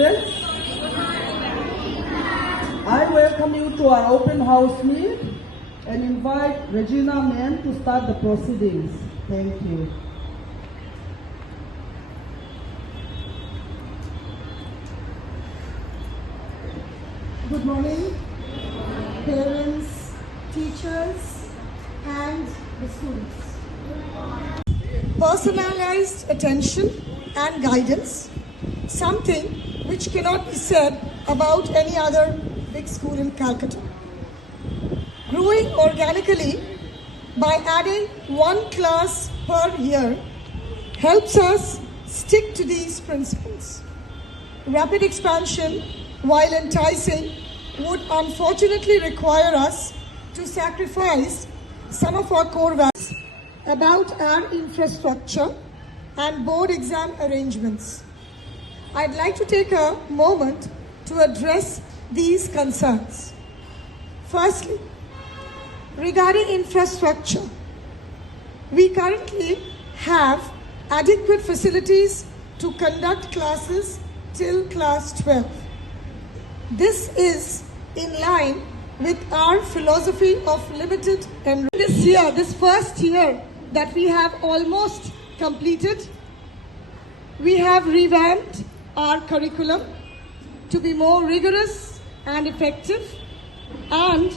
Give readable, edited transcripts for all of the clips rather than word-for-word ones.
students. I welcome you to our open house meet and invite Regina Mann to start the proceedings. Thank you. Good morning, parents, teachers, and the students. Personalized attention and guidance, something which cannot be said about any other big school in Calcutta. Growing organically by adding one class per year helps us stick to these principles. Rapid expansion, while enticing, would unfortunately require us to sacrifice some of our core values about our infrastructure and board exam arrangements. I'd like to take a moment to address these concerns. Firstly, regarding infrastructure, we currently have adequate facilities to conduct classes till class 12. This is in line with our philosophy of limited enrollment. This first year that we have almost completed, we have revamped our curriculum to be more rigorous and effective and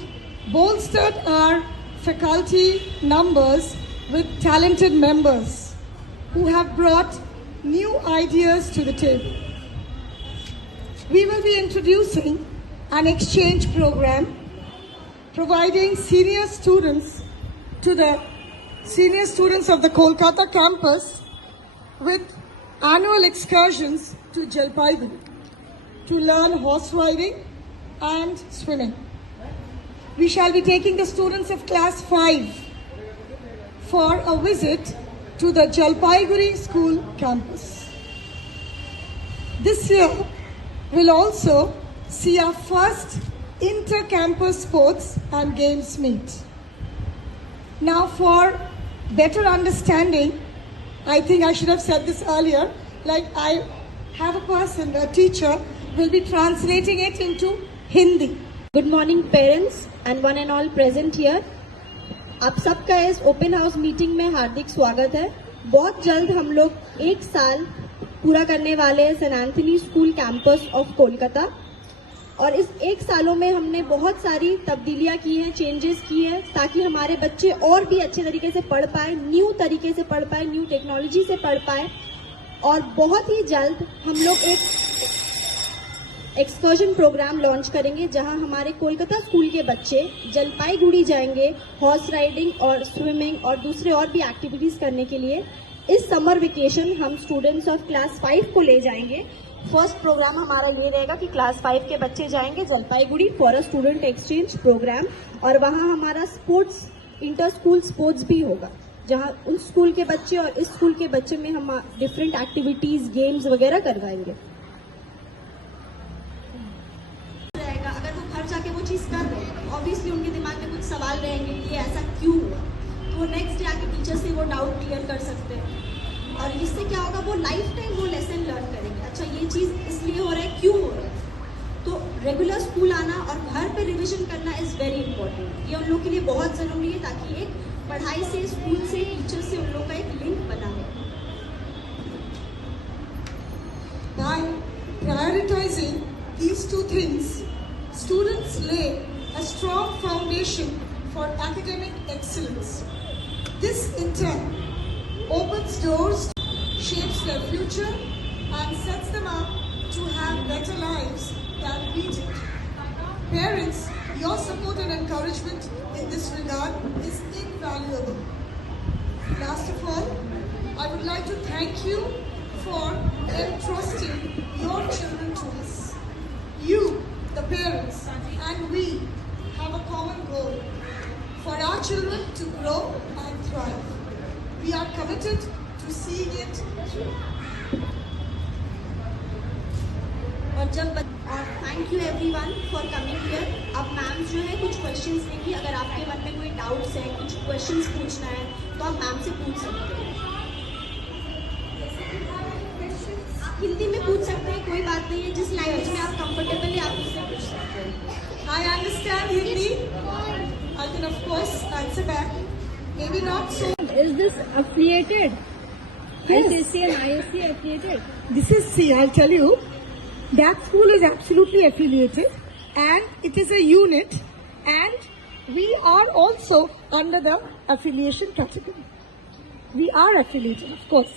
bolstered our faculty numbers with talented members who have brought new ideas to the table. We will be introducing an exchange program providing senior students of the Kolkata campus with annual excursions to Jalpaiguri to learn horse riding and swimming. We shall be taking the students of class 5 for a visit to the Jalpaiguri school campus. This year will also see our first inter-campus sports and games meet. Now, for better understanding, I think I should have said this earlier, like I have a teacher, will be translating it into Hindi. Good morning parents and one and all present here. आप सबका इस open house meeting में हार्दिक स्वागत है। बहुत जल्द हम लोग 1 साल पूरा करने वाले हैं Saint Anthony school campus of Kolkata और इस 1 सालों में हमने बहुत सारी तब्दीलियां की हैं, चेंजेस की हैं ताकि हमारे बच्चे और भी अच्छे तरीके से पढ़ पाए, न्यू तरीके से पढ़ पाए, न्यू टेक्नोलॉजी से पढ़ पाए। और बहुत ही जल्द हम लोग एक एक्सकर्जन प्रोग्राम लॉन्च करेंगे जहां हमारे कोलकाता स्कूल के बच्चे जलपाईगुड़ी जाएंगे हॉर्स राइडिंग और स्विमिंग और दूसरे और भी एक्टिविटीज करने के लिए। इस समर वेकेशन हम स्टूडेंट्स ऑफ क्लास 5 को ले जाएंगे। फर्स्ट प्रोग्राम हमारा ये रहेगा कि क्लास 5 के बच्चे जाएंगे Jalpaiguri for a student exchange programme और वहां हमारा स्पोर्ट्स इंटर स्कूल स्पोर्ट्स भी होगा जहां उन स्कूल के बच्चे और इस स्कूल के बच्चे में हम डिफरेंट एक्टिविटीज गेम्स वगैरह करवाएंगे। अगर वो घर जाके वो चीज़ कर रहे हैं ऑब्वियसली उनके दिमाग में कुछ सवाल रहेंगे कि ऐसा क्यों हुआ, तो वो नेक्स्ट डे आके टीचर से वो डाउट क्लियर कर सकते हैं और इससे क्या होगा वो लाइफ टाइम वो लेसन लर्न करेंगे। अच्छा ये चीज़ इसलिए हो रहा है, क्यों हो रहा है। तो रेगुलर स्कूल आना और घर पे रिविजन करना इज़ वेरी इंपॉर्टेंट। ये उन लोग के लिए बहुत ज़रूरी है ताकि एक पढ़ाई से, स्कूल से, टीचर से उन लोग का एक लिंक बना है। By prioritizing these two things, students lay a strong foundation for academic excellence. This in turn opens doors, shapes their future and sets them up to have better lives than we did. Parents, your support and encouragement in this regard is invaluable. Last of all, I would like to thank you for entrusting your children to us. You, the parents, and we have a common goal for our children to grow and thrive. We are committed to seeing it through. और thank you everyone for coming here. अब ma'am जो है कुछ questions लेंगी, अगर आपके मन में कोई डाउट्स है, कुछ क्वेश्चंस पूछना है तो आप मैम से पूछ सकते हैं। आप हिंदी में पूछ सकते हैं, कोई बात नहीं है। जिस understand Hindi? I can of course answer back. Maybe not so. Is this affiliated? Yes. ICSE and ISC affiliated? This is, see, I'll tell you, that school is absolutely affiliated and it is a unit, and we are also under the affiliation category. We are affiliated, of course.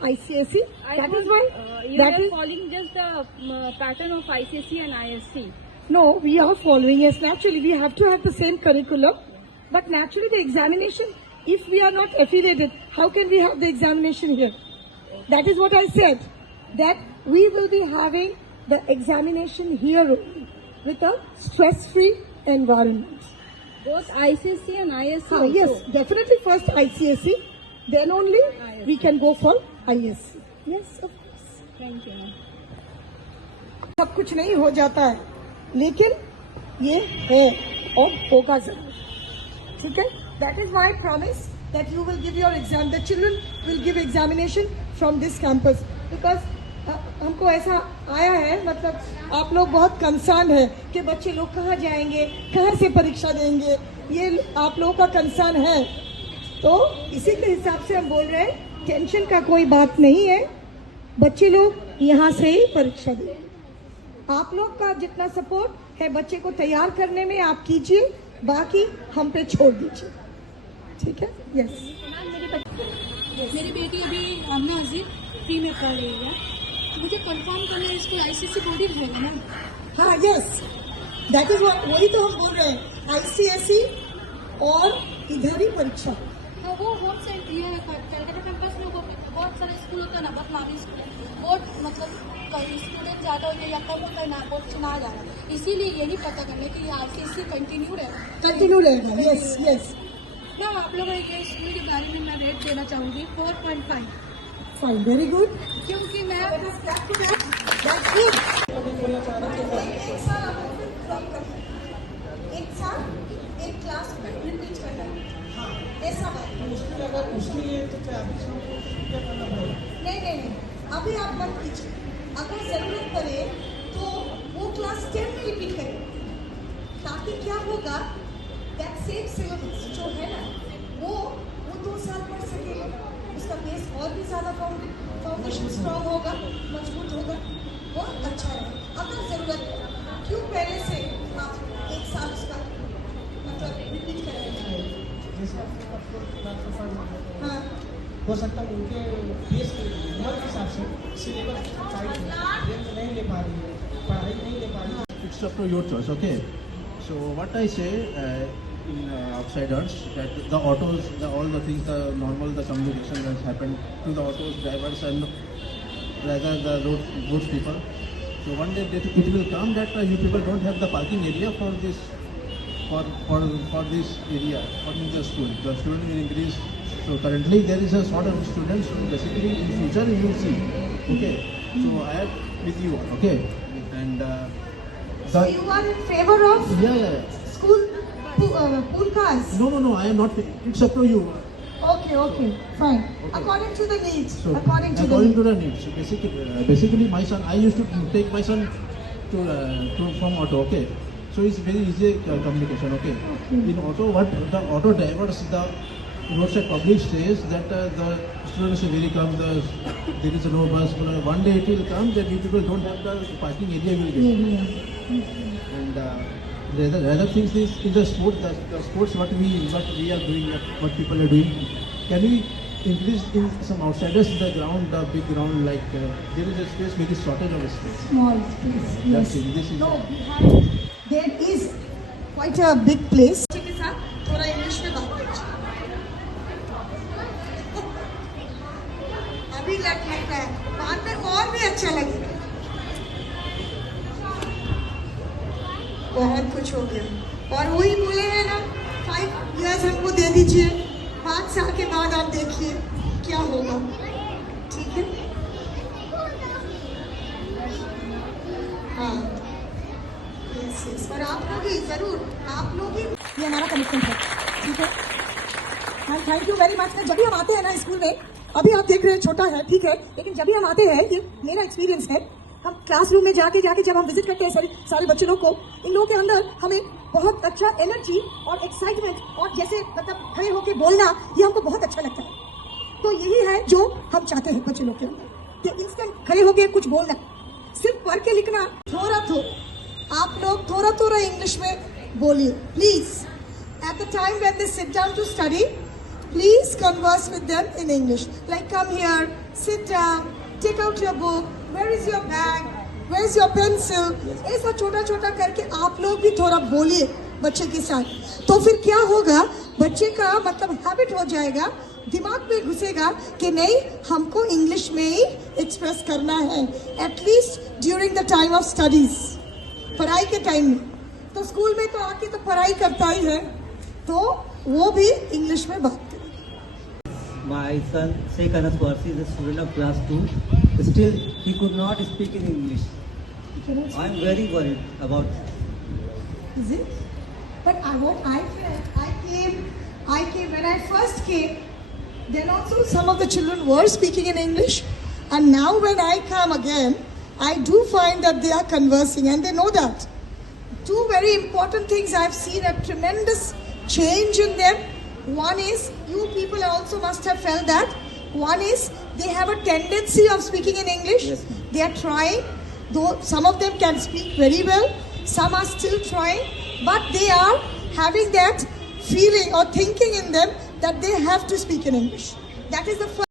ICSE, that is why. You that are is, following just the pattern of ICSE and ISC. no, we are following. Yes, naturally, we have to have the same curriculum. But naturally, the examination, if we are not affiliated, how can we have the examination here? That is what I said, that we will be having the examination here only with a stress-free environment. Both ICSE and ISC. Ah, yes, definitely first ICSE, then only we can go for ISC. Yes, of course. Thank you, ma'am. सब कुछ नहीं हो जाता है, लेकिन ये है और होगा जरूर. ठीक है? That is why I promise that you will give your exam. The children will give examination from this campus because हमको ऐसा आया है, मतलब आप लोग बहुत कंसर्न है कि बच्चे लोग कहाँ जाएंगे, कहाँ से परीक्षा देंगे, ये आप लोगों का कंसर्न है. तो इसी के हिसाब से हम बोल रहे हैं, टेंशन का कोई बात नहीं है, बच्चे लोग यहाँ से ही परीक्षा देंगे. आप लोग का जितना सपोर्ट है बच्चे को तैयार करने में आप कीजिए, बाकी हम पे छोड़ दीजिए. ठीक है? यस. मेरी बेटी अभी आमना हजीर प्री में पढ़ रही है, तो मुझे कंफर्म करना है इसको आईसीएसई बोर्ड ही रहेगा ना? हाँ, यस, दैट इज वही तो हम बोल रहे हैं, आईसीएसई और इधर ही परीक्षा. हाँ, वो होम सेंटर ये कलकत्ता कैंपस में वो बहुत सारे स्कूल होता है ना, बहुत नामी स्कूल है, बहुत मतलब कई स्टूडेंट ज़्यादा होते हैं या कम होता है ना, बहुत चुना जा रहा है. इसीलिए ये नहीं पता करना कि आईसीएसई कंटिन्यू रहेगा. कंटिन्यू रहेगा. Yes, yes. ना आप लोगों के स्कूल के बारे में मैं रेट देना चाहूँगी 4.5, फाइन, वेरी गुड. क्योंकि मैं एक साल एक क्लास में रिपीट करना है, ऐसा बात नहीं, अभी आप मत कीजिए. अगर जरूरत पड़े तो वो क्लास 10 में रिपीट करें, ताकि क्या होगा, दैट सेम सिलेबस जो है ना, वो 2 साल पढ़ सकेगा, उसका बेस और भी ज़्यादा फाउंडेशन स्ट्रॉन्ग होगा, मजबूत होगा, बहुत अच्छा है. अगर ज़रूरत क्यों पहले से आप 1 साल उसका मतलब रिपीट करेंगे. हाँ, हो सकता है उनके बेस के उम्र के हिसाब से सिलेबस नहीं ले पा रही है, पढ़ाई नहीं ले पा रही है. It's up to your choice, okay? So what I say in outsiders, that the autos, all the things, the normal, the communication has happened to the autos, drivers and rather the roads people. So one day it will come that you people don't have the parking area for this, for this area, for the school. The student will increase. So currently there is a sort of students, so basically in future you will see, okay? So I am with you, okay? And so you are in favor of yeah. school pool cars? No, I am not. It's up to you. Okay, fine. Okay. According to the needs. So according to the needs. So basically, my son. I used to take my son to from auto. Okay. So it's very easy communication. Okay. In auto, what the auto drivers, the roadside public says that the students are very come. There is no bus. One day it will come that you people don't have the parking area. Will get. And the other things is in the sport, the sports what we are doing, what people are doing. Can we increase in some outsiders in the ground, the big ground, like there is a space, very shortage of space. small space. That's Yes. it. This is No, there is quite a big place. के साथ थोड़ा English में बात कीजिए. अभी लगता है, बाद में और भी अच्छा लगेगा. बहुत कुछ हो गया, और वही बोले हैं ना, 5 years हमको दे दीजिए, 5 साल के बाद आप देखिए क्या होगा. ठीक है? हाँ, yes. और आप लोग ही जरूर, आप लोग ही, ये हमारा कमिटमेंट है. ठीक है? हाँ, थैंक यू वेरी मच. जब भी हम आते हैं ना स्कूल में, अभी आप देख रहे हैं छोटा है, ठीक है, लेकिन जब भी हम आते हैं, ये मेरा एक्सपीरियंस है, हम क्लासरूम में जाके जब हम विजिट करते हैं सारे बच्चे लोग को, इन लोगों के अंदर हमें बहुत अच्छा एनर्जी और एक्साइटमेंट और जैसे मतलब खड़े होके बोलना, ये हमको बहुत अच्छा लगता है। तो यही है जो हम चाहते हैं बच्चे लोग के अंदर, कि इंस्टेंट खड़े होके कुछ बोलना, सिर्फ पढ़ के लिखना थोड़ा आप लोग थोड़ा इंग्लिश में बोलिए please. At the time when they sit down to study, please converse with them in English, like come here, sit down, take out your book, where is your bag, where is your pencil. ऐसा छोटा करके आप लोग भी थोड़ा बोलिए बच्चे के साथ। तो फिर क्या होगा, बच्चे का मतलब हैबिट हो जाएगा, दिमाग में घुसेगा कि नहीं, हमको इंग्लिश में ही एक्सप्रेस करना है, at least during the time of studies, पढ़ाई के टाइम में। तो स्कूल में तो आके तो पढ़ाई करता ही है, तो वो भी इंग्लिश में बात करें। My son Sheikh Warsi is a student of class 2. Still, he could not speak in English. I am very worried about that. Is it? But I came when I first came. Then also some of the children were speaking in English, and now when I come again, I do find that they are conversing and they know that. Two very important things I have seen a tremendous change in them. One is, you people also must have felt that. One is, they have a tendency of speaking in English. Yes, they are trying, though some of them can speak very well, some are still trying, but they are having that feeling or thinking in them that they have to speak in English. That is the first